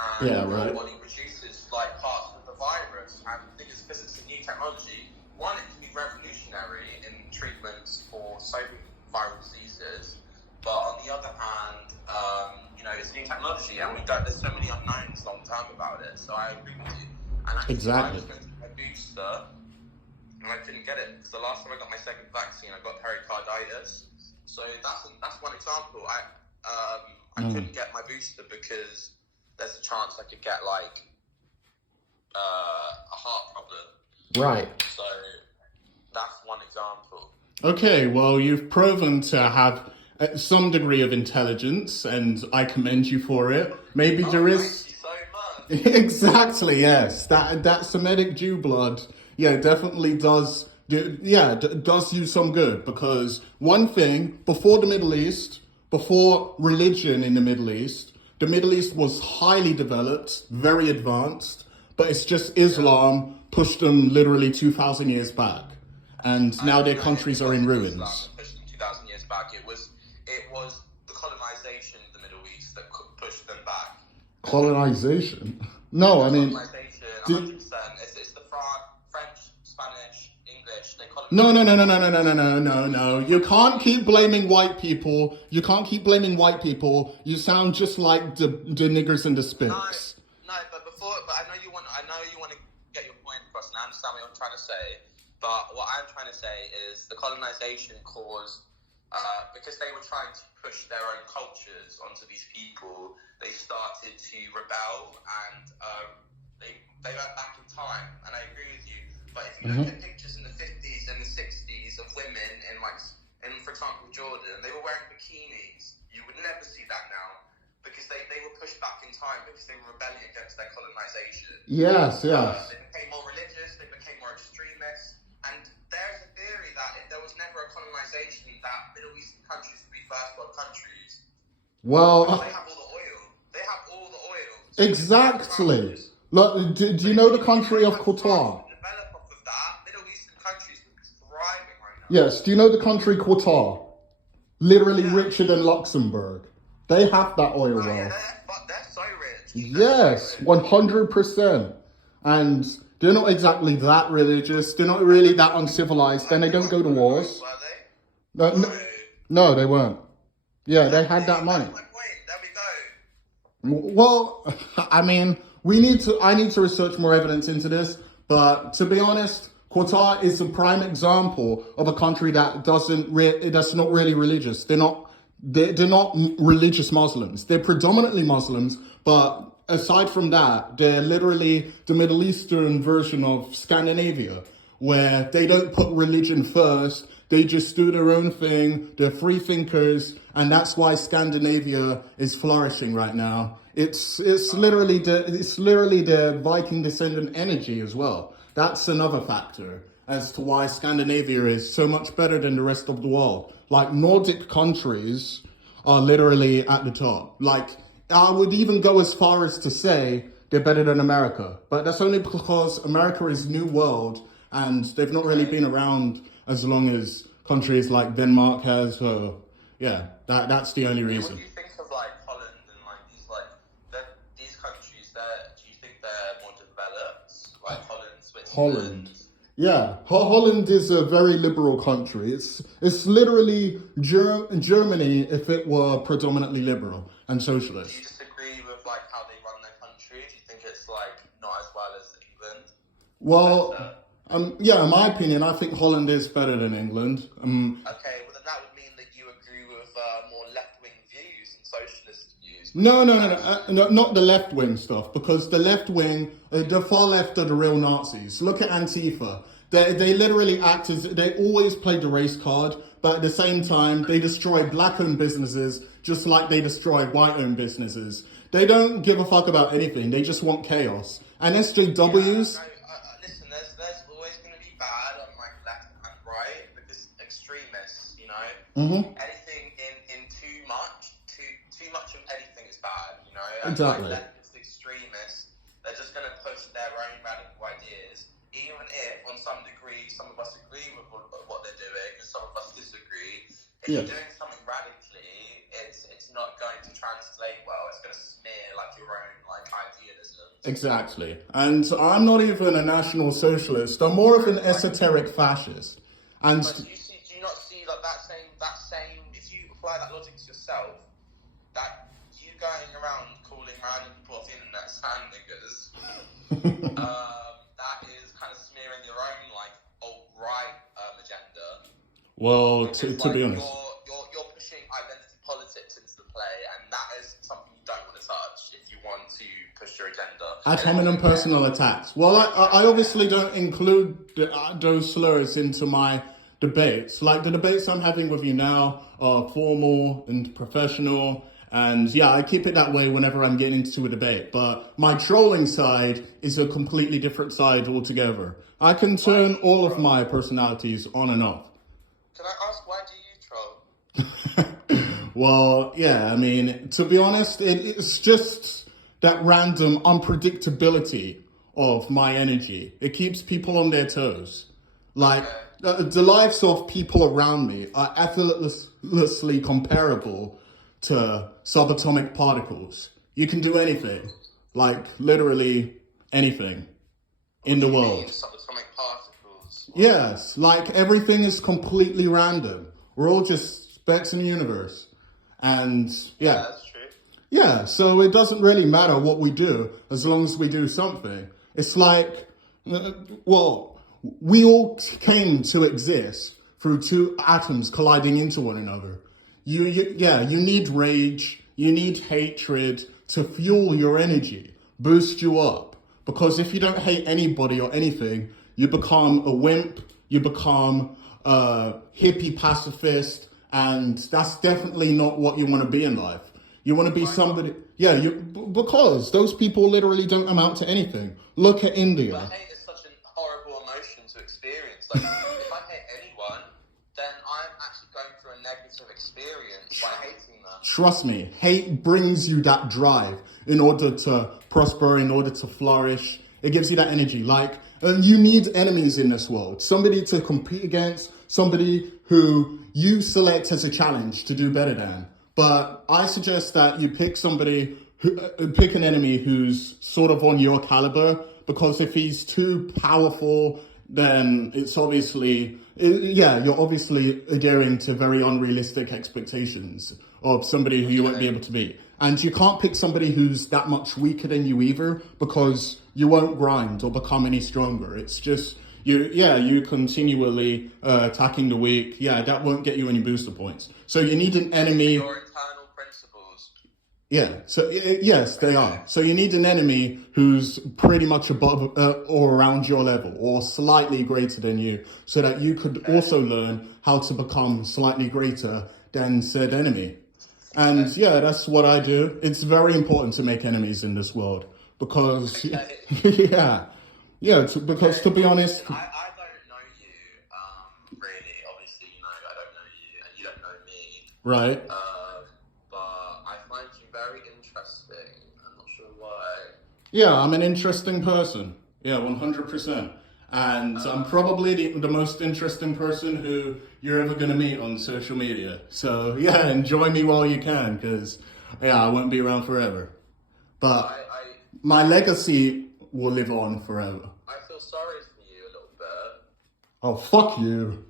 and Yeah, your right. body produces like parts of the virus. And the thing is, because it's a new technology, one, it can be revolutionary in treatments for so many viral diseases, but on the other hand, it's new technology, and there's so many unknowns long term about it. So I agree with you. And actually, I Exactly. was going to get my booster, and I couldn't get it because the last time I got my second vaccine, I got pericarditis. So that's one example. I couldn't get my booster because there's a chance I could get like a heart problem. Right. So that's one example. Okay, well, you've proven to have some degree of intelligence, and I commend you for it. Maybe there is. Thank you so much. Exactly, yes. That Semitic Jew blood, yeah, definitely does. Does you some good, because one thing before the Middle East, before religion in the Middle East was highly developed, very advanced, but it's just Islam pushed them literally 2,000 years back. And now their countries are in ruins. Pushed them 2,000 years back. It was the colonization of the Middle East that pushed them back. Colonization? No, I mean... Colonization, 100%. It's the French, Spanish, English. They colonized. No. You can't keep blaming white people. You sound just like the niggers and the spicks. No, but I know you want to get your point across, and I understand what you're trying to say. But what I'm trying to say is the colonization caused, because they were trying to push their own cultures onto these people, they started to rebel, and they went back in time. And I agree with you. But if you look at pictures in the 50s and the 60s of women in for example, Jordan, they were wearing bikinis. You would never see that now, because they were pushed back in time because they were rebelling against their colonization. Yes. They became more religious, they became more extremist. And there's a theory that if there was never a colonization, that Middle Eastern countries would be first world countries. Well, they have all the oil. They have all the oil. So exactly. Look, do you know the country of Qatar? Develop off of that, Middle Eastern countries would be thriving right now. Yes. Do you know the country Qatar? Literally richer than Luxembourg. They have that oil wealth. They're so rich. Yes, 100%. And they're not exactly that religious. They're not really that uncivilized. And they don't go to wars. Were they? No, they weren't. Yeah, they had that money. That's my point. There we go. Well, I mean, I need to research more evidence into this. But to be honest, Qatar is a prime example of a country that that's not really religious. They're not religious Muslims. They're predominantly Muslims, but aside from that, they're literally the Middle Eastern version of Scandinavia, where they don't put religion first. They just do their own thing. They're free thinkers, and that's why Scandinavia is flourishing right now. It's literally the Viking descendant energy as well. That's another factor as to why Scandinavia is so much better than the rest of the world. Like, Nordic countries are literally at the top. Like, I would even go as far as to say they're better than America. But that's only because America is New World, and they've not really been around as long as countries like Denmark has. So, yeah, that's the only reason. What do you think of, like, Holland and, like, these countries there? Do you think they're more developed? Like Holland, Switzerland? Holland. Yeah, Holland is a very liberal country. It's literally Germany if it were predominantly liberal and socialist. Do you disagree with like how they run their country? Do you think it's like not as well as England? Well, yeah, in my opinion, I think Holland is better than England. Okay, well then that would mean that you agree with more left-wing views and socialist views. No, not the left-wing stuff, because the left-wing, the far left are the real Nazis. Look at Antifa. They literally they always play the race card, but at the same time, they destroy black-owned businesses just like they destroy white-owned businesses. They don't give a fuck about anything. They just want chaos. And SJWs... Listen, there's always going to be bad on like left and right, because extremists, you know, anything in too much of anything is bad, you know. And exactly. Like leftist extremists, they're just going to push their own radical ideas, even if on some degree some of us agree with what they're doing and some of us disagree. If you're doing something radically, it's not going to translate well. It's going to smear like your own like ideas. Exactly. And I'm not even a national socialist. I'm more of an esoteric fascist. And But do you not see like that same, if you apply that logic to yourself, that you going around calling random people off the internet sand niggers, that is kind of smearing your own like alt-right agenda. well, Because to be like honest. you're pushing identity politics into the play, and that is something you don't want to touch if you want to push your agenda. Ad hominem personal attacks. Well, I obviously don't include those slurs into my debates. Like the debates I'm having with you now are formal and professional. And yeah, I keep it that way whenever I'm getting into a debate. But my trolling side is a completely different side altogether. I can turn all of my personalities on and off. Can I ask, why do you troll? Well, yeah, I mean, to be honest, it's just that random unpredictability of my energy. It keeps people on their toes. Like, the lives of people around me are effortlessly comparable to subatomic particles. You can do anything, like literally anything in the world. Subatomic particles. Yes, like everything is completely random. We're all just specks in the universe. And Yeah, that's true. yeah, so it doesn't really matter what we do as long as we do something. It's like, well, we all came to exist through two atoms colliding into one another. You need rage, you need hatred to fuel your energy, boost you up. Because if you don't hate anybody or anything, you become a wimp, you become a hippie pacifist, and that's definitely not what you want to be in life. You want to be somebody, because those people literally don't amount to anything. Look at India. But hate is such a horrible emotion to experience. Like, if I hate anyone, then I'm actually going through a negative experience by hating them. Trust me, hate brings you that drive in order to prosper, in order to flourish. It gives you that energy. Like, you need enemies in this world. Somebody to compete against, somebody who you select as a challenge to do better than. But I suggest that you pick pick an enemy who's sort of on your caliber, because if he's too powerful, then it's obviously, you're obviously adhering to very unrealistic expectations of somebody who you won't be able to beat. And you can't pick somebody who's that much weaker than you either, because you won't grind or become any stronger. It's just, you continually attacking the weak. Yeah, that won't get you any booster points. So you need an enemy. Your internal principles. Yeah, so yes, they are. So you need an enemy who's pretty much above or around your level or slightly greater than you, so that you could also learn how to become slightly greater than said enemy. And yeah, that's what I do. It's very important to make enemies in this world because, because to be honest, I don't know you, really. Obviously, I don't know you, and you don't know me. Right. But I find you very interesting. I'm not sure why. Yeah, I'm an interesting person. Yeah, 100%. And I'm probably the most interesting person who you're ever going to meet on social media. So, yeah, enjoy me while you can, because, I won't be around forever. But my legacy will live on forever. I feel sorry for you a little bit. Oh, fuck you.